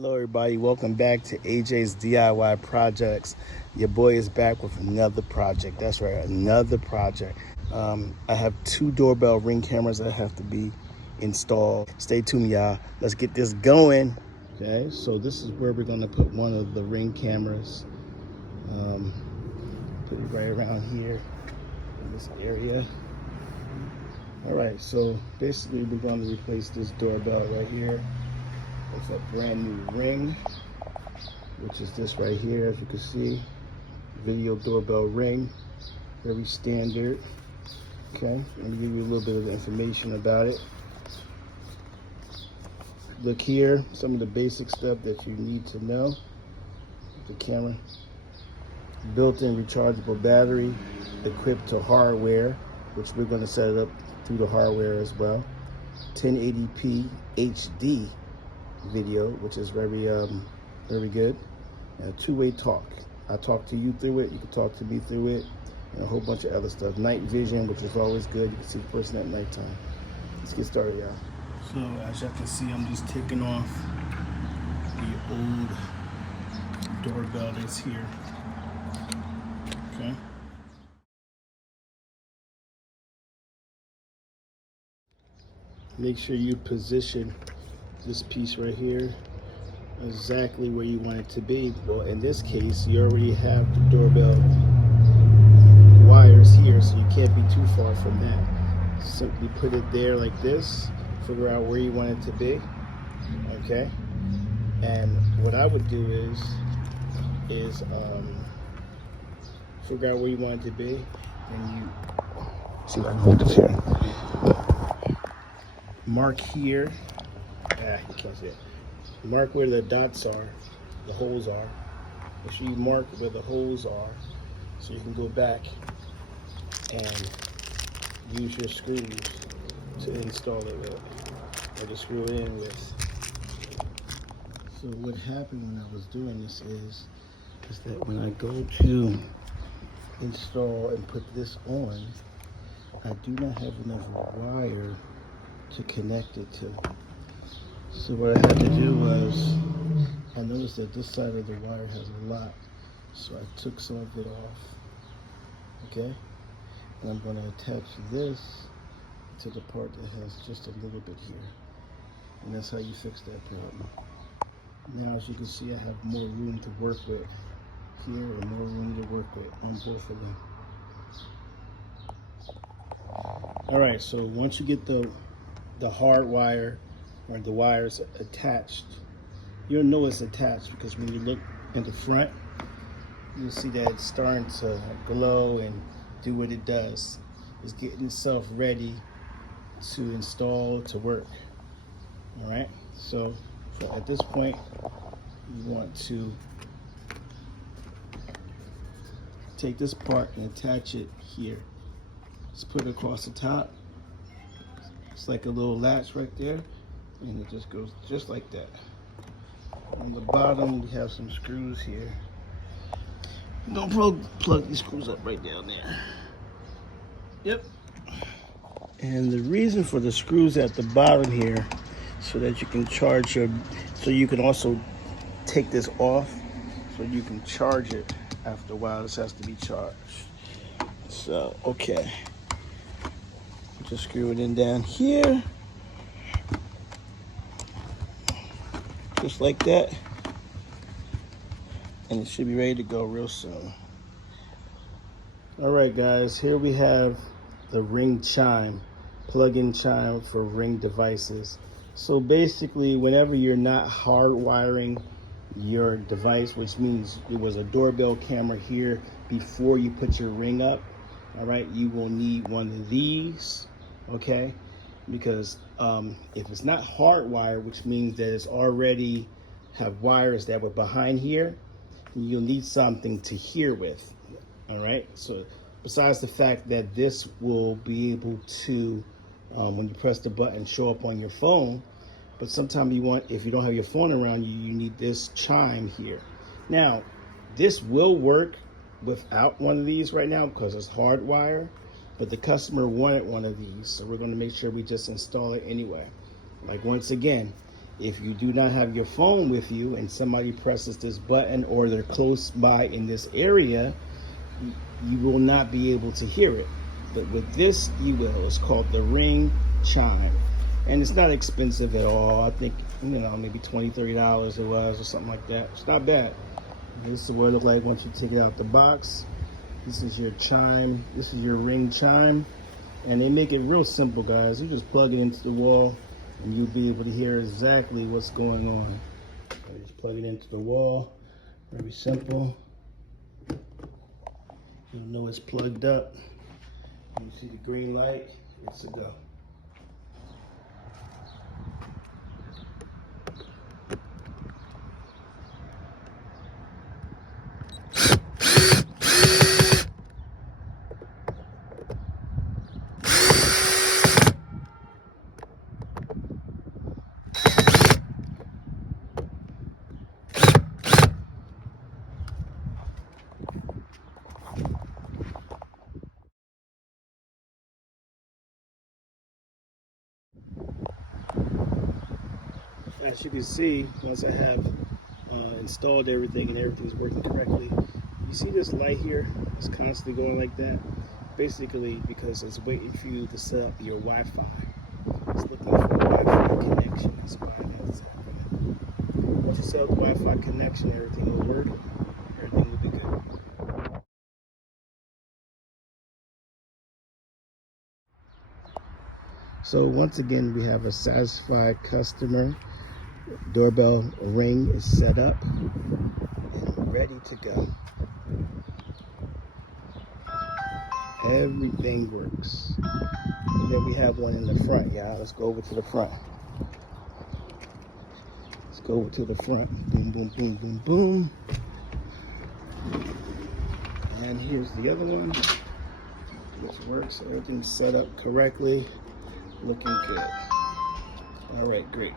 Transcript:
Hello everybody, welcome back to AJ's DIY Projects. Your boy is back with another project. That's right, another project. I have 2 doorbell ring cameras that have to be installed. Stay tuned, y'all. Let's get this going. Okay, so this is where we're gonna put one of the ring cameras. Put it right around here in this area. All right, so basically we're going to replace this doorbell right here. It's a brand new ring, which is this right here, as you can see. Video doorbell ring, very standard. Okay, let me give you a little bit of information about it. Look here, some of the basic stuff that you need to know. The camera, built-in rechargeable battery, equipped to hardware, which we're going to set it up through the hardware as well. 1080p HD video, which is very good. And a 2-way talk. I talk to you through it, you can talk to me through it, and a whole bunch of other stuff. Night vision, which is always good. You can see the person at nighttime. Let's get started, y'all. So as y'all can see, I'm just taking off the old doorbell that's here. Okay. Make sure you position this piece right here exactly where you want it to be. Well, in this case, you already have the doorbell wires here, so you can't be too far from that. Simply put it there like this, figure out where you want it to be. Okay, and what I would do is figure out where you want it to be, and you see if I can hold this here. Mark here. You can't see it. Mark where the dots are, the holes are. Make sure you mark where the holes are, so you can go back and use your screws to install it with, or to screw it in with. So what happened when I was doing this is that when I go to install and put this on, I do not have enough wire to connect it to. So what I had to do was, I noticed that this side of the wire has a lot, so I took some of it off. Okay, and I'm going to attach this to the part that has just a little bit here, and that's how you fix that problem. Now, as you can see, I have more room to work with here and more room to work with on both of them. All right, so once you get the hard wire or the wires attached, you'll know it's attached because when you look in the front, you'll see that it's starting to glow and do what it does. It's getting itself ready to install, to work. All right, so at this point, you want to take this part and attach it here. Just put it across the top. It's like a little latch right there, and it just goes just like that. On the bottom, we have some screws here. Don't plug these screws up right down there. Yep. And the reason for the screws at the bottom here, so that you can charge so you can also take this off, so you can charge it after a while. This has to be charged. So, okay. Just screw it in down here. Just like that. And it should be ready to go real soon. All right, guys, here we have the Ring Chime, plug-in chime for Ring devices. So basically, whenever you're not hardwiring your device, which means it was a doorbell camera here before you put your Ring up, all right, you will need one of these, okay? Because if it's not hardwired, which means that it's already have wires that were behind here, you'll need something to hear with, all right? So besides the fact that this will be able to, when you press the button, show up on your phone, but sometimes you want, if you don't have your phone around you, you need this chime here. Now, this will work without one of these right now because it's hardwired, but the customer wanted one of these, so we're going to make sure we just install it anyway. Like, once again, If you do not have your phone with you and somebody presses this button or they're close by in this area, you will not be able to hear it. But with this, you will. It's called the Ring Chime. And it's not expensive at all. I think, maybe $20-$30 it was or something like that. It's not bad. This is what it looks like once you take it out the box. This is your chime. This is your Ring Chime. And they make it real simple, guys. You just plug it into the wall and you'll be able to hear exactly what's going on. So just plug it into the wall. Very simple. You'll know it's plugged up. You see the green light, it's a go. As you can see, once I have installed everything and everything's working correctly, you see this light here? It's constantly going like that. Basically, because it's waiting for you to set up your Wi-Fi. It's looking for a Wi-Fi connection. That's why that's happening. Once you set up the Wi-Fi connection, everything will work. Everything will be good. So once again, we have a satisfied customer. Doorbell ring is set up and ready to go. Everything works. And then we have one in the front, y'all. Let's go over to the front. Let's go over to the front. Boom, boom, boom, boom, boom. And here's the other one, which works. Everything's set up correctly. Looking good. All right, great.